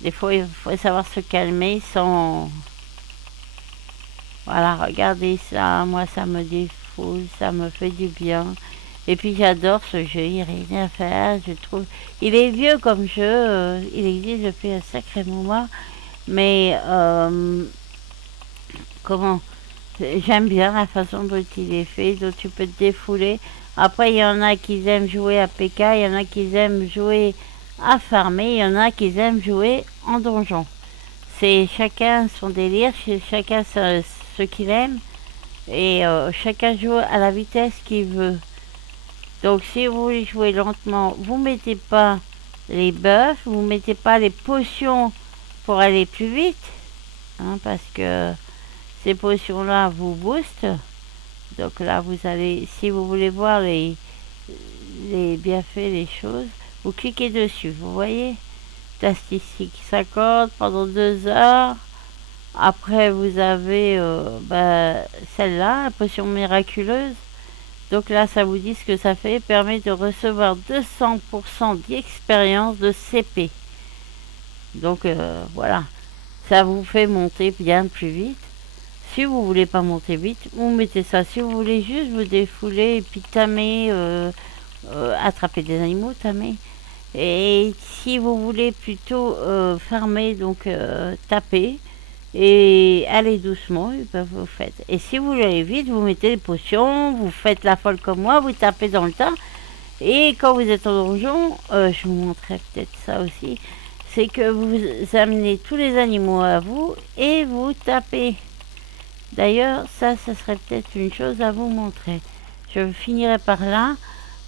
Des fois, il faut savoir se calmer sans... Voilà, regardez ça, moi ça me défoule, ça me fait du bien. Et puis j'adore ce jeu, il n'y a rien à faire, je trouve. Il est vieux comme jeu, il existe depuis un sacré moment, mais comment J'aime bien la façon dont il est fait, dont tu peux te défouler. Après, il y en a qui aiment jouer à PK, il y en a qui aiment jouer à farmer, il y en a qui aiment jouer en donjon. C'est chacun son délire, chacun ce qu'il aime, et chacun joue à la vitesse qu'il veut. Donc si vous voulez jouer lentement, vous mettez pas les buffs, vous mettez pas les potions pour aller plus vite, hein, parce que ces potions-là vous boostent. Donc là, vous allez, si vous voulez voir les bienfaits, les choses, vous cliquez dessus. Vous voyez, statistique 50 pendant 2 heures. Après, vous avez celle-là, la potion miraculeuse. Donc là, ça vous dit ce que ça fait. Permet de recevoir 200% d'expérience de CP. Donc voilà, ça vous fait monter bien plus vite. Si vous voulez pas monter vite, vous mettez ça. Si vous voulez juste vous défouler et puis tamer, attraper des animaux, tamer. Et si vous voulez plutôt farmer, donc taper et aller doucement, et ben vous faites. Et si vous voulez aller vite, vous mettez les potions, vous faites la folle comme moi, vous tapez dans le tas. Et quand vous êtes en donjon, je vous montrerai peut-être ça aussi, c'est que vous amenez tous les animaux à vous et vous tapez. D'ailleurs, ça serait peut-être une chose à vous montrer. Je finirai par là.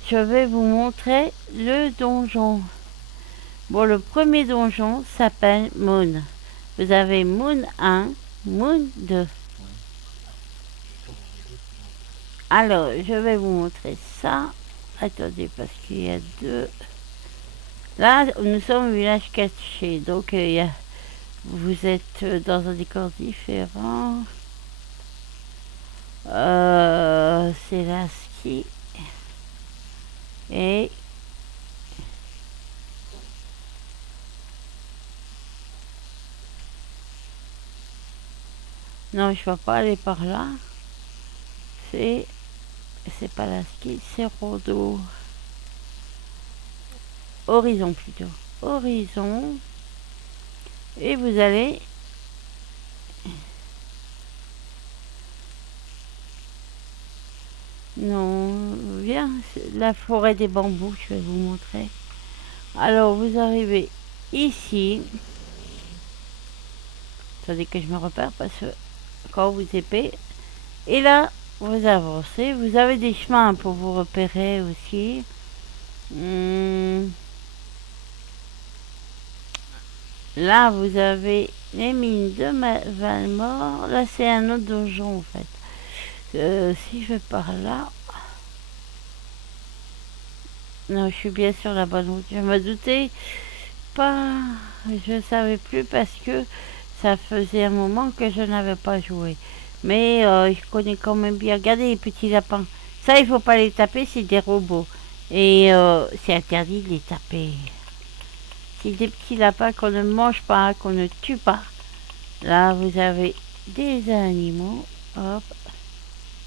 Je vais vous montrer le donjon. Bon, le premier donjon s'appelle Moon. Vous avez Moon 1, Moon 2. Alors, je vais vous montrer ça. Attendez, parce qu'il y a deux. Là, nous sommes au village caché. Donc, vous êtes dans un décor différent. C'est la ski. Et non, je ne vais pas aller par là. C'est pas la ski, c'est Rodo. Horizon plutôt. Horizon. Et vous allez non, viens, la forêt des bambous, je vais vous montrer. Alors, vous arrivez ici. Attendez que je me repère parce que quand vous épée. Et là, vous avancez. Vous avez des chemins pour vous repérer aussi. Là, vous avez les mines de Valmore. Là, c'est un autre donjon, en fait. Si je vais par là... Non, je suis bien sur la bonne route. Je me doutais pas... Je ne savais plus parce que ça faisait un moment que je n'avais pas joué. Mais je connais quand même bien. Regardez les petits lapins. Ça, il faut pas les taper, c'est des robots. Et c'est interdit de les taper. C'est des petits lapins qu'on ne mange pas, qu'on ne tue pas. Là, vous avez des animaux. Hop.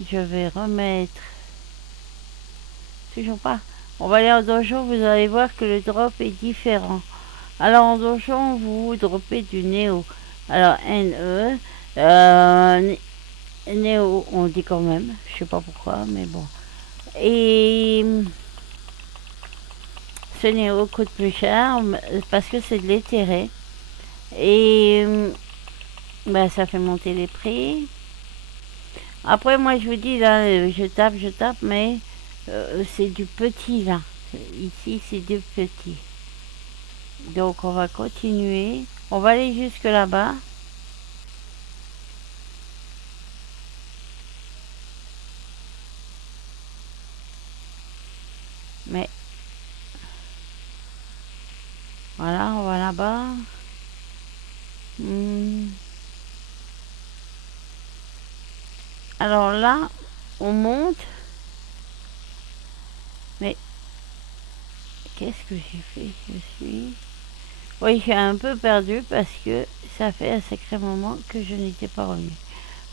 Je vais remettre... Toujours pas. On va aller en donjon, vous allez voir que le drop est différent. Alors en donjon, vous droppez du Néo. Alors NE. Néo, on dit quand même. Je sais pas pourquoi, mais bon. Et ce Néo coûte plus cher parce que c'est de l'éthéré. Et bah, ça fait monter les prix. Après, moi, je vous dis, là, je tape, mais c'est du petit, là. Ici, c'est du petit. Donc, on va continuer. On va aller jusque là-bas. Mais, voilà, on va là-bas. Alors là, on monte. Mais, qu'est-ce que j'ai fait? Oui, je suis un peu perdue parce que ça fait un sacré moment que je n'étais pas revenue.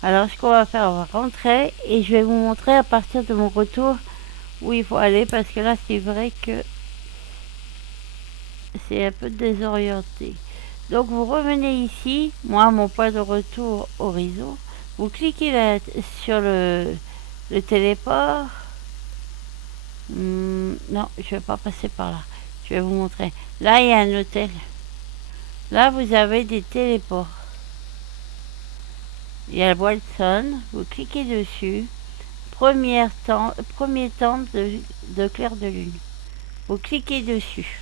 Alors, ce qu'on va faire, on va rentrer et je vais vous montrer à partir de mon retour où il faut aller parce que là, c'est vrai que c'est un peu désorienté. Donc, vous revenez ici. Moi, mon point de retour horizon. Vous cliquez là sur le téléport. Non, je vais pas passer par là. Je vais vous montrer. Là, il y a un hôtel. Là, vous avez des téléports. Il y a le Walton. Vous cliquez dessus. Premier temple de clair de lune. Vous cliquez dessus.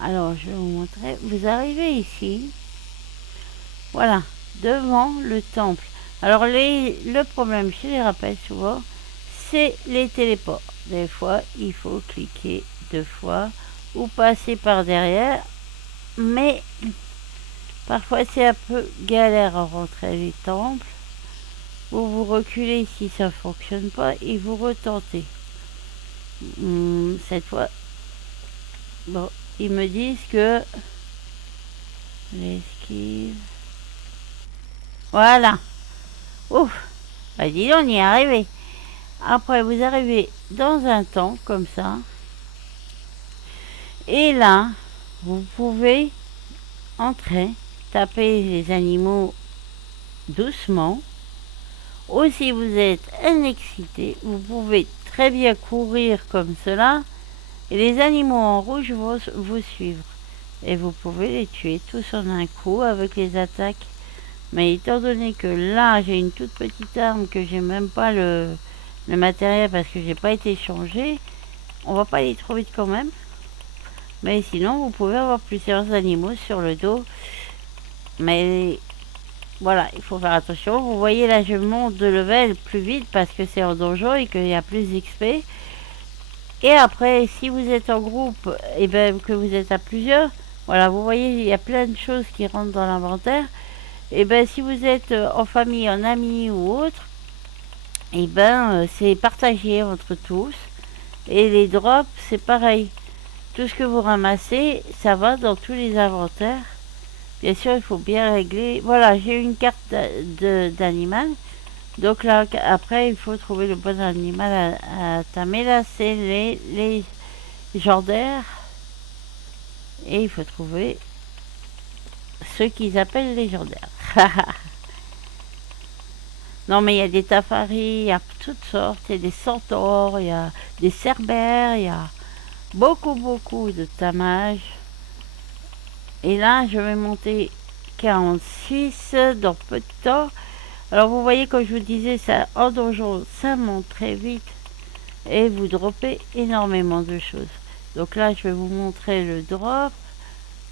Alors, je vais vous montrer. Vous arrivez ici. Voilà, devant le temple. Alors, le problème, je les rappelle souvent, c'est les téléports. Des fois, il faut cliquer 2 fois ou passer par derrière. Mais parfois, c'est un peu galère à rentrer les temples. Vous reculez si ça ne fonctionne pas et vous retentez. Cette fois, bon, ils me disent que l'esquive. Voilà. Ouf. Bah dis donc, on y est arrivé. Après, vous arrivez dans un temple comme ça. Et là, vous pouvez entrer, taper les animaux doucement. Ou si vous êtes un excité, vous pouvez très bien courir comme cela. Et les animaux en rouge vont vous suivre. Et vous pouvez les tuer tous en un coup avec les attaques. Mais étant donné que là, j'ai une toute petite arme, que j'ai même pas le matériel parce que j'ai pas été changé, on va pas aller trop vite quand même. Mais sinon, vous pouvez avoir plusieurs animaux sur le dos. Mais voilà, il faut faire attention. Vous voyez là, je monte de level plus vite parce que c'est en donjon et qu'il y a plus d'XP. Et après, si vous êtes en groupe et ben que vous êtes à plusieurs, voilà, vous voyez, il y a plein de choses qui rentrent dans l'inventaire. Et ben si vous êtes en famille, en amis ou autre, et ben c'est partagé entre tous. Et les drops, c'est pareil. Tout ce que vous ramassez, ça va dans tous les inventaires. Bien sûr, il faut bien régler. Voilà, j'ai une carte d'animal. Donc là, après, il faut trouver le bon animal à tamer. Là, c'est les légendaires. Et il faut trouver ceux qu'ils appellent légendaires. Non, mais il y a des tafaris, il y a toutes sortes. Il y a des centaures, il y a des cerbères, il y a beaucoup de tamages. Et là, je vais monter 46 dans peu de temps. Alors, vous voyez, comme je vous disais, ça, en donjon, ça monte très vite. Et vous droppez énormément de choses. Donc là, je vais vous montrer le drop.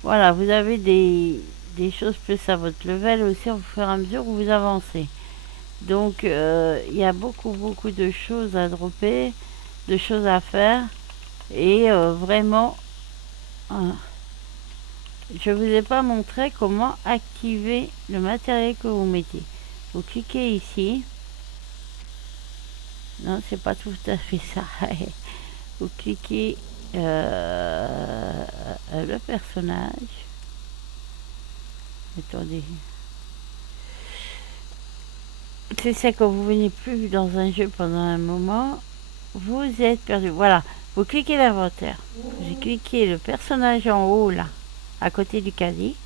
Voilà, vous avez des choses plus à votre level aussi au fur et à mesure où vous avancez. Donc, il y a beaucoup de choses à dropper, de choses à faire. Et vraiment, je ne vous ai pas montré comment activer le matériel que vous mettez. Vous cliquez ici. Non, c'est pas tout à fait ça. Vous cliquez le personnage. Attendez. C'est ça, quand vous venez plus dans un jeu pendant un moment, vous êtes perdu. Voilà, vous cliquez l'inventaire. Vous cliquez le personnage en haut, là, à côté du caddie.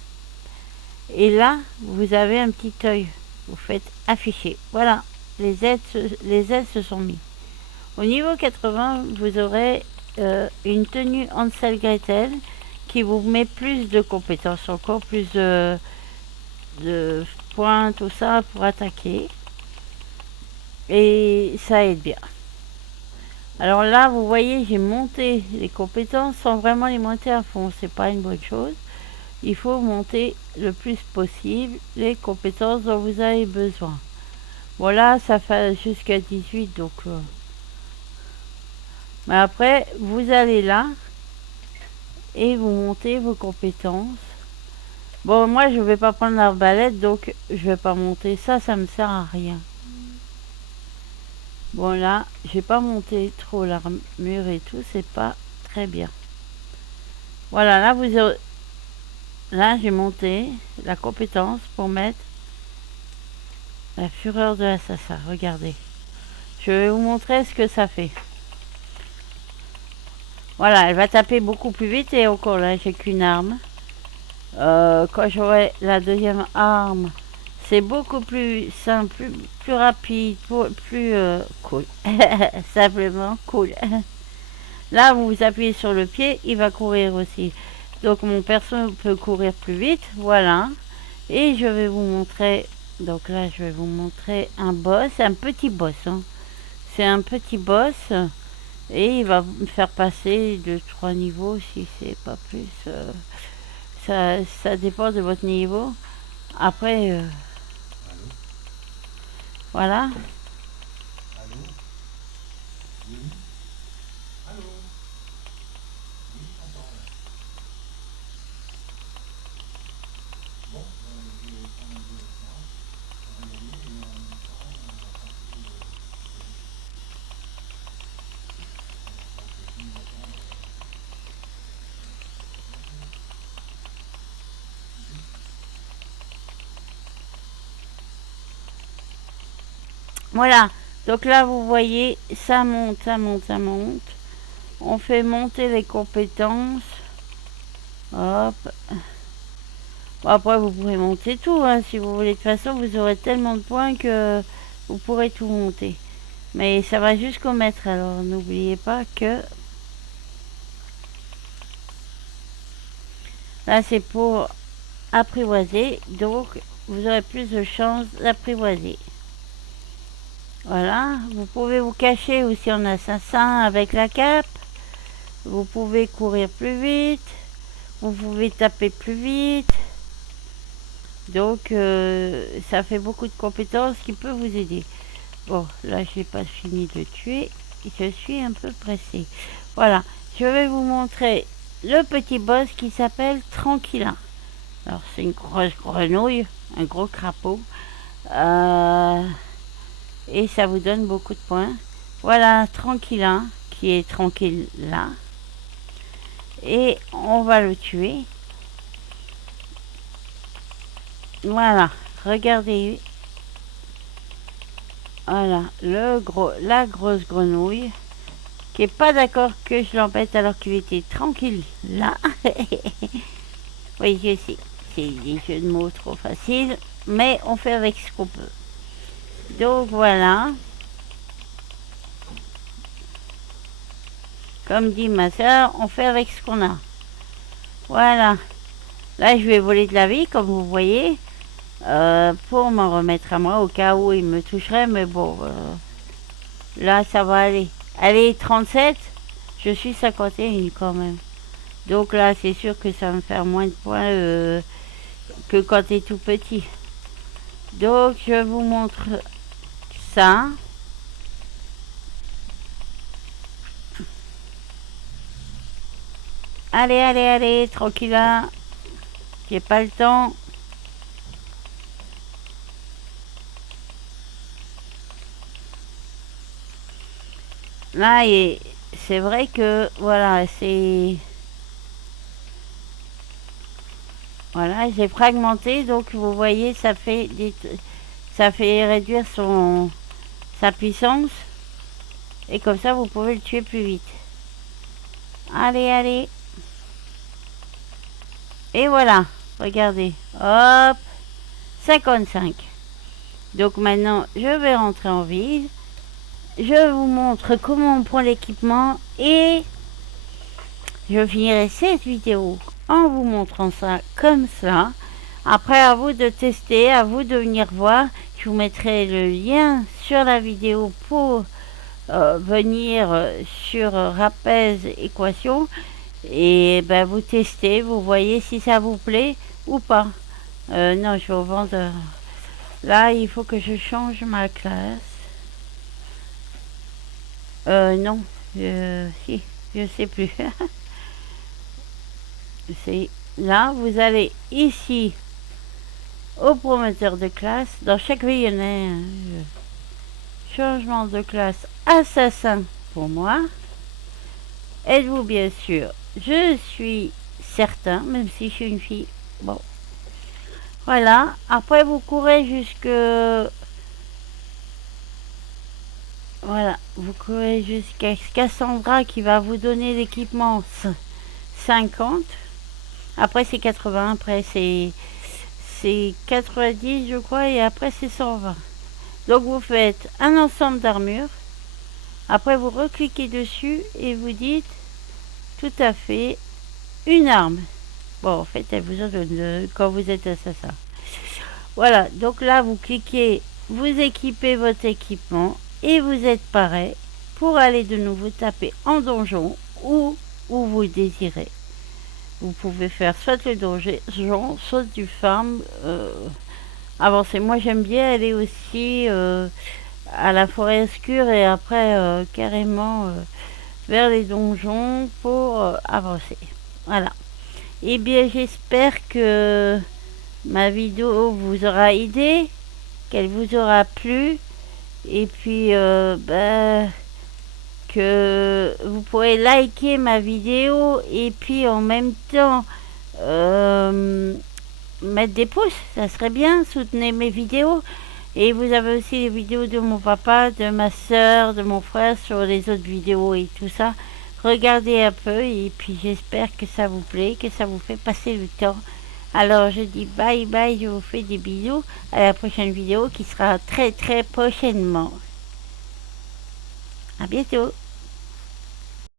Et là, vous avez un petit œil. Vous faites afficher. Voilà, les aides se sont mis. Au niveau 80, vous aurez une tenue Hansel Gretel qui vous met plus de compétences, encore plus de points, tout ça, pour attaquer. Et ça aide bien. Alors là, vous voyez, j'ai monté les compétences sans vraiment les monter à fond. C'est pas une bonne chose. Il faut monter le plus possible les compétences dont vous avez besoin. Voilà, ça fait jusqu'à 18, donc... Mais après, vous allez là et vous montez vos compétences. Bon, moi, je vais pas prendre l'arbalète, donc je vais pas monter ça, ça me sert à rien. Bon, là, j'ai pas monté trop l'armure et tout, c'est pas très bien. Voilà, là, là, j'ai monté la compétence pour mettre la fureur de l'assassin. Regardez. Je vais vous montrer ce que ça fait. Voilà, elle va taper beaucoup plus vite et encore là, j'ai qu'une arme. Quand j'aurai la deuxième arme, C'est beaucoup plus simple, plus rapide, plus cool. Simplement cool. Là, vous appuyez sur le pied, il va courir aussi. Donc mon perso peut courir plus vite, voilà. Et je vais vous montrer, donc là je vais vous montrer un boss, un petit boss. Hein. C'est un petit boss et il va me faire passer de 3 niveaux si c'est pas plus. Ça dépend de votre niveau. Après, voilà. Voilà. Donc là, vous voyez, ça monte, ça monte, ça monte. On fait monter les compétences. Hop. Bon, après, vous pourrez monter tout, hein, si vous voulez. De toute façon, vous aurez tellement de points que vous pourrez tout monter. Mais ça va jusqu'au maître, alors n'oubliez pas que... Là, c'est pour apprivoiser. Donc, vous aurez plus de chances d'apprivoiser. Voilà. Vous pouvez vous cacher aussi en assassin avec la cape. Vous pouvez courir plus vite. Vous pouvez taper plus vite. Donc, ça fait beaucoup de compétences qui peuvent vous aider. Bon, là, je n'ai pas fini de tuer. Je suis un peu pressée. Voilà. Je vais vous montrer le petit boss qui s'appelle Tranquillin. Alors, c'est une grosse grenouille, un gros crapaud. Et ça vous donne beaucoup de points. Voilà, Tranquillin, qui est tranquille là. Et on va le tuer. Voilà, regardez. Voilà, la grosse grenouille qui est pas d'accord que je l'embête alors qu'il était tranquille là. Oui, je sais, c'est des jeux de mots trop faciles, mais on fait avec ce qu'on peut. Donc voilà. Comme dit ma soeur, on fait avec ce qu'on a. Voilà. Là, je vais voler de la vie, comme vous voyez, pour m'en remettre à moi au cas où il me toucherait. Mais bon, là, ça va aller. Allez, 37, je suis 51 quand même. Donc là, c'est sûr que ça va me faire moins de points que quand tu es tout petit. Donc, je vous montre ça. Allez, allez, allez, tranquille là. J'ai pas le temps. Là, c'est vrai que, voilà, c'est... Voilà, j'ai fragmenté, donc vous voyez, ça fait réduire sa puissance. Et comme ça, vous pouvez le tuer plus vite. Allez, allez. Et voilà, regardez. Hop, 55. Donc maintenant, je vais rentrer en ville. Je vous montre comment on prend l'équipement et je finirai cette vidéo en vous montrant ça comme ça. Après, à vous de tester, à vous de venir voir. Je vous mettrai le lien sur la vidéo pour venir sur Rapez Équation. Et ben, vous testez, vous voyez si ça vous plaît ou pas. Non, je vais au vendeur. Là, il faut que je change ma classe. Non, si, je sais plus. C'est là, vous allez ici au promoteur de classe. Dans chaque ville, il y en a un changement de classe assassin pour moi. Êtes-vous bien sûr? Je suis certain, même si je suis une fille. Bon, voilà. Après, vous courez jusque... Voilà, vous courez jusqu'à Cassandra qui va vous donner l'équipement 50. Après, c'est 80. Après, c'est 90 je crois, et après c'est 120. Donc vous faites un ensemble d'armure, après vous recliquez dessus et vous dites tout à fait une arme. Bon, en fait, elle vous en donne quand vous êtes assassin. Voilà, donc là vous cliquez, vous équipez votre équipement et vous êtes pareil pour aller de nouveau taper en donjon ou où vous désirez. Vous pouvez faire soit le donjon, soit du farm avancé. Moi j'aime bien aller aussi à la forêt obscure et après carrément vers les donjons pour avancer. Voilà. Eh bien j'espère que ma vidéo vous aura aidé, qu'elle vous aura plu et puis que vous pourrez liker ma vidéo et puis en même temps mettre des pouces, ça serait bien, soutenez mes vidéos. Et vous avez aussi les vidéos de mon papa, de ma soeur, de mon frère sur les autres vidéos et tout ça. Regardez un peu et puis j'espère que ça vous plaît, que ça vous fait passer le temps. Alors je dis bye bye, je vous fais des bisous. À la prochaine vidéo qui sera très très prochainement. À bientôt.